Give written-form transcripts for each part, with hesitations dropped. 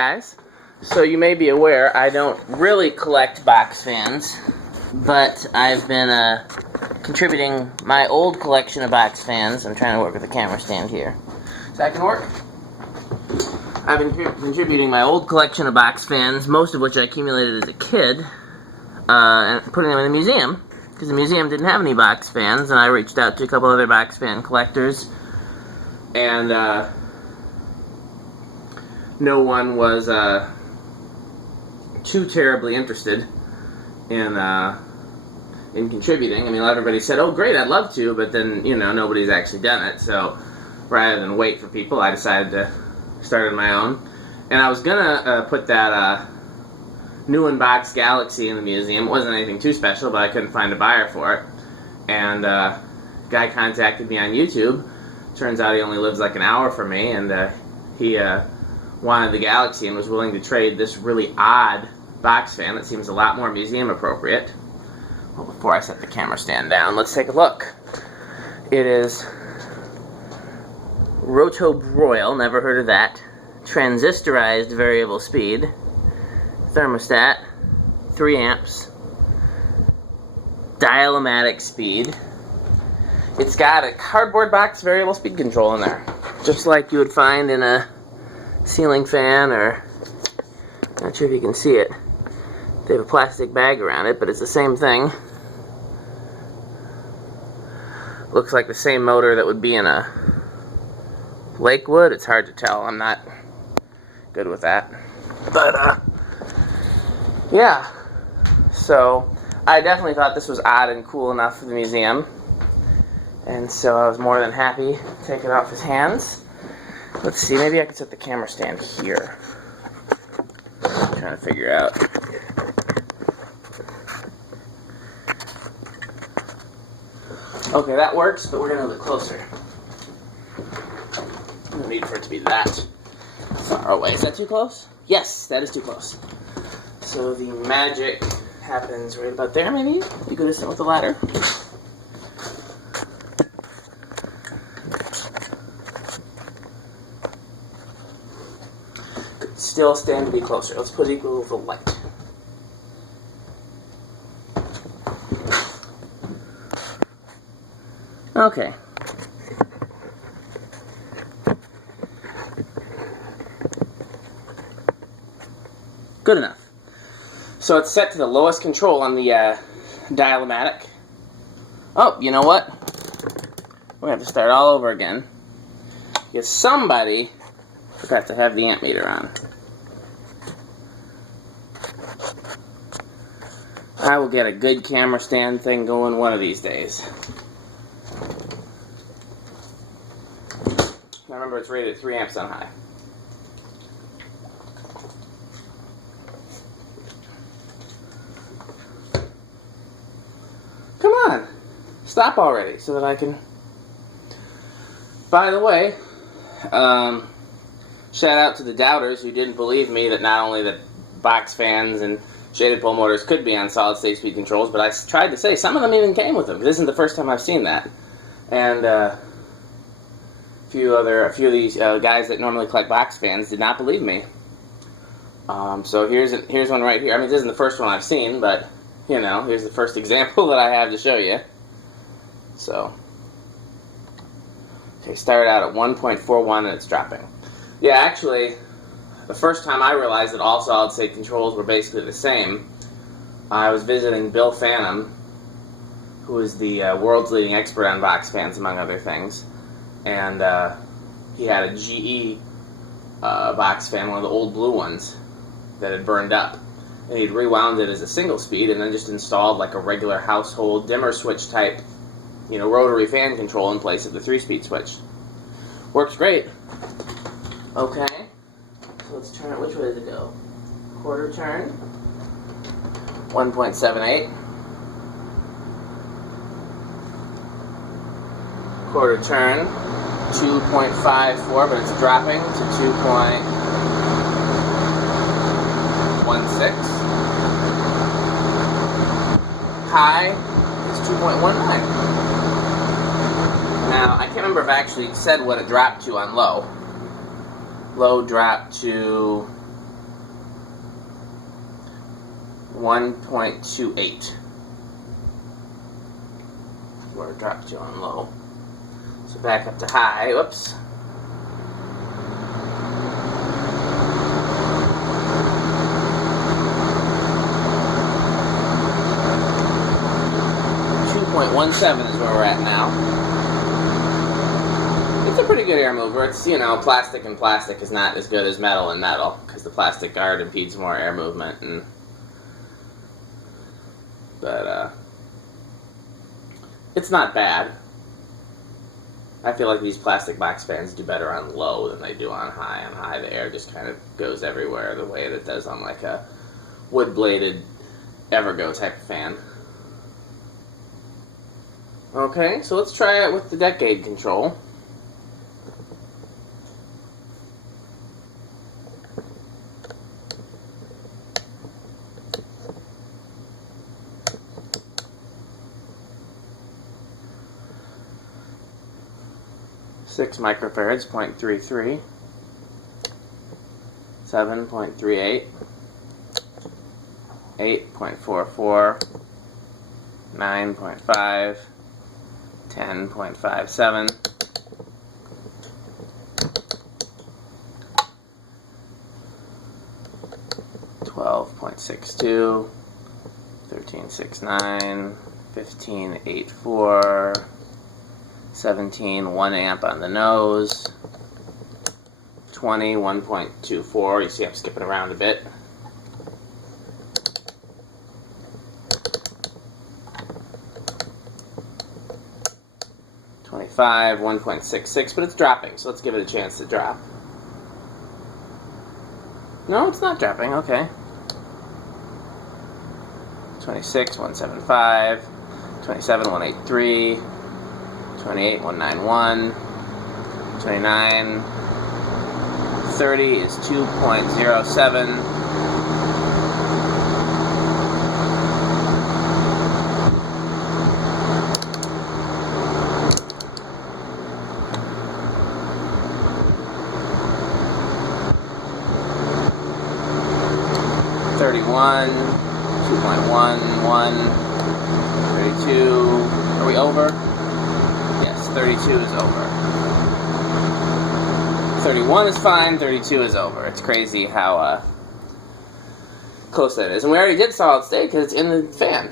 Guys, so you may be aware I don't really collect box fans, but I've been contributing my old collection of box fans. I'm trying to work with the camera stand here. Is that gonna work? I've been contributing my old collection of box fans, most of which I accumulated as a kid, and putting them in the museum, because the museum didn't have any box fans, and I reached out to a couple other box fan collectors, and no one was too terribly interested in contributing. I mean, everybody said, "Oh, great, I'd love to," but then, you know, nobody's actually done it. So rather than wait for people, I decided to start on my own. And I was gonna put that new Unboxed Galaxy in the museum. It wasn't anything too special, but I couldn't find a buyer for it. And a guy contacted me on YouTube. Turns out he only lives like an hour from me, and he wanted the Galaxy and was willing to trade this really odd box fan that seems a lot more museum appropriate. Well, before I set the camera stand down, let's take a look. It is Roto-Broil, never heard of that. Transistorized variable speed. Thermostat, 3 amps. Dial-o-matic speed. It's got a cardboard box variable speed control in there, just like you would find in a ceiling fan, or not sure if you can see it. They have a plastic bag around it, but it's the same thing. Looks like the same motor that would be in a Lakewood. It's hard to tell. I'm not good with that. But yeah. So I definitely thought this was odd and cool enough for the museum, and so I was more than happy to take it off his hands. Let's see, maybe I can set the camera stand here. I'm trying to figure out. Okay, that works, but we're going to move it closer. No need for it to be that far away. Is that too close? Yes, that is too close. So the magic happens right about there, maybe? You go to sit with the ladder. Still stand to be closer. Let's put it equal with the light. Okay. Good enough. So it's set to the lowest control on the dial-o-matic. Oh, you know what? We're going to have to start all over again, because somebody forgot to have the amp meter on. I will get a good camera stand thing going one of these days. Now remember, it's rated at 3 amps on high. Come on! Stop already so that I can... By the way, shout out to the doubters who didn't believe me that not only that box fans and shaded pole motors could be on solid-state speed controls, but I tried to say some of them even came with them. This isn't the first time I've seen that. And a few of these guys that normally collect box fans did not believe me. So here's one right here. I mean, this isn't the first one I've seen, but you know, here's the first example that I have to show you. So, okay, started out at 1.41 and it's dropping. Yeah, actually, the first time I realized that all solid-state controls were basically the same, I was visiting Bill Phantom, who is the world's leading expert on box fans, among other things, and he had a GE box fan, one of the old blue ones, that had burned up, and he'd rewound it as a single speed, and then just installed like a regular household dimmer switch type, you know, rotary fan control in place of the 3-speed switch. Works great. Okay. So let's turn it. Which way does it go? Quarter turn. 1.78. Quarter turn. 2.54, but it's dropping to 2.16. High is 2.19. Now, I can't remember if I actually said what it dropped to on low. Low dropped to 1.28. Where it dropped to on low. So back up to high. Whoops. .17 is where we're at now. It's a pretty good air mover. It's, you know, plastic and plastic is not as good as metal and metal, because the plastic guard impedes more air movement. But it's not bad. I feel like these plastic box fans do better on low than they do on high. On high, the air just kind of goes everywhere the way that it does on like a wood-bladed Evergo type of fan. Okay, so let's try it with the decade control. Six microfarads, 0.33, 7.38, 8.44, 9.5, 10.57, 12.62, 13.69, 15.84, 17, 1 amp on the nose, 20, 1.24, you see I'm skipping around a bit. .25, 1.66, but it's dropping, so let's give it a chance to drop. No, it's not dropping, okay. 26, 175, 27, 183, 28, 191, 29, 30 is 2.07, 31, 2.11, 32, are we over? Yes, 32 is over. 31 is fine, 32 is over. It's crazy how close that is. And we already did solid state because it's in the fan.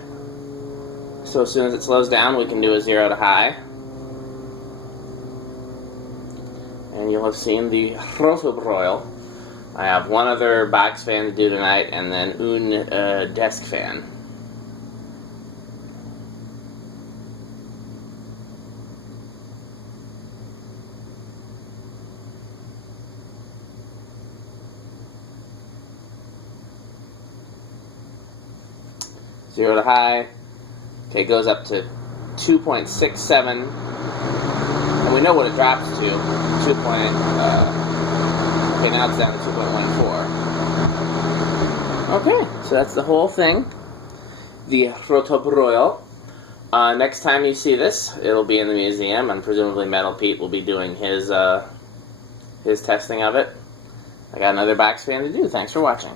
So as soon as it slows down, we can do a 0 to high. And you'll have seen the Roto-Broil. I have one other box fan to do tonight, and then un desk fan. Zero to high. Okay, it goes up to 2.67, and we know what it drops to. 2. Okay, now it's down to 2.14. Okay, so that's the whole thing. The Roto-Broil. Next time you see this, it'll be in the museum, and presumably Metal Pete will be doing his testing of it. I got another box fan to do. Thanks for watching.